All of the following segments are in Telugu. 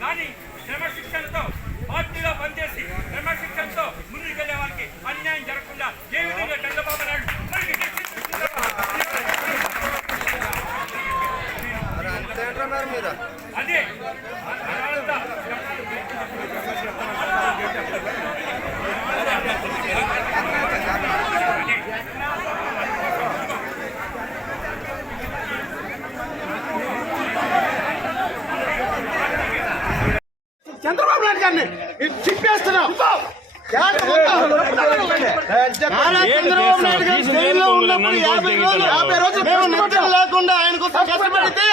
కానీ క్రమశిక్షణతో పార్టీలో చంద్రబాబు నాయుడు గారిని చిప్పేస్తున్నాం నారా చంద్రబాబు నాయుడు గారు జైల్లో ఉన్నప్పుడు యాభై రోజులు యాభై రోజులు మేము నిద్ర లేకుండా ఆయన కోసం కష్టపడితే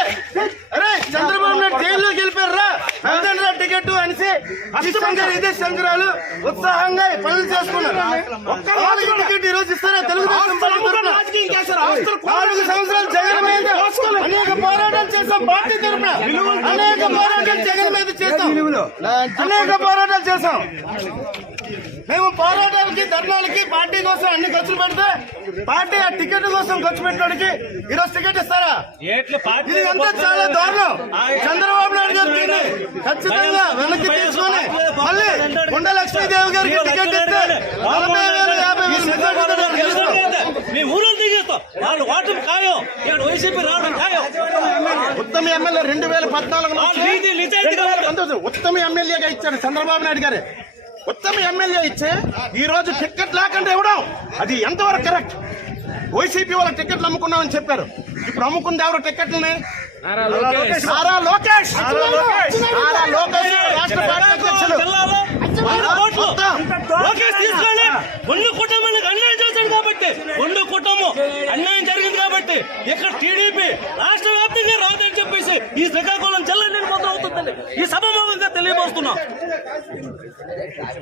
ఇదే సంక్రాలు ఉత్సాహంగా పనులు చేసుకున్నారు. రోజు ఇస్తారా? తెలుగుదేశం. నాలుగు సంవత్సరాలు జగన్ మీద అనేక పోరాటాలు చేస్తాం పార్టీ తరపున అనేక పోరాటాలు జగన్ మీద చేస్తాం అనేక పోరాటాలు చేస్తాం మేము పోరాటాలకి ధర్నాలకి పార్టీ కోసం అన్ని ఖర్చులు పెడితే పార్టీ ఆ టికెట్ కోసం ఖర్చు పెట్టడానికి ఈరోజు టికెట్ ఇస్తారా? ఇది అంతా చాలా దారుణం. చంద్రబాబు నాయుడు గారు ఖచ్చితంగా లక్ష్మీదేవి గారికి టికెట్ ఇస్తే నలభై వేలు యాభై వేలు. మీ ఊరు దిగేస్తాం వాళ్ళు ఓటమి ఖాయం. ఇక్కడ వైసీపీ రావడం ఖాయం. ఉత్తమ ఎమ్మెల్యే రెండు వేల పద్నాలుగు. ఉత్తమ ఎమ్మెల్యేగా ఇచ్చాడు చంద్రబాబు నాయుడు గారే. ఉత్తమ ఎమ్మెల్యే ఇచ్చే ఈ రోజు టికెట్ లేకుండా ఇవ్వడం అది ఎంతవరకు కరెక్ట్? వైసీపీ వాళ్ళ టికెట్లు అమ్ముకున్నామని చెప్పారు. ఇప్పుడు అమ్ముకుంది ఎవరు టికెట్లని? నారా లోకేష్. నారా లోకేష్. రాష్ట్ర పార్టీ ఒండు కుటుంబానికి అన్యాయం చేశాడు కాబట్టి ఒండు కుటుంబం అన్యాయం జరిగింది కాబట్టి ఇక్కడ టీడీపీ రాష్ట్ర వ్యాప్తంగా రాదని చెప్పేసి ఈ శ్రీకాకుళం జిల్లా నిర్మాతం అవుతుందని ఈ సభ తెలియబోస్తున్నాం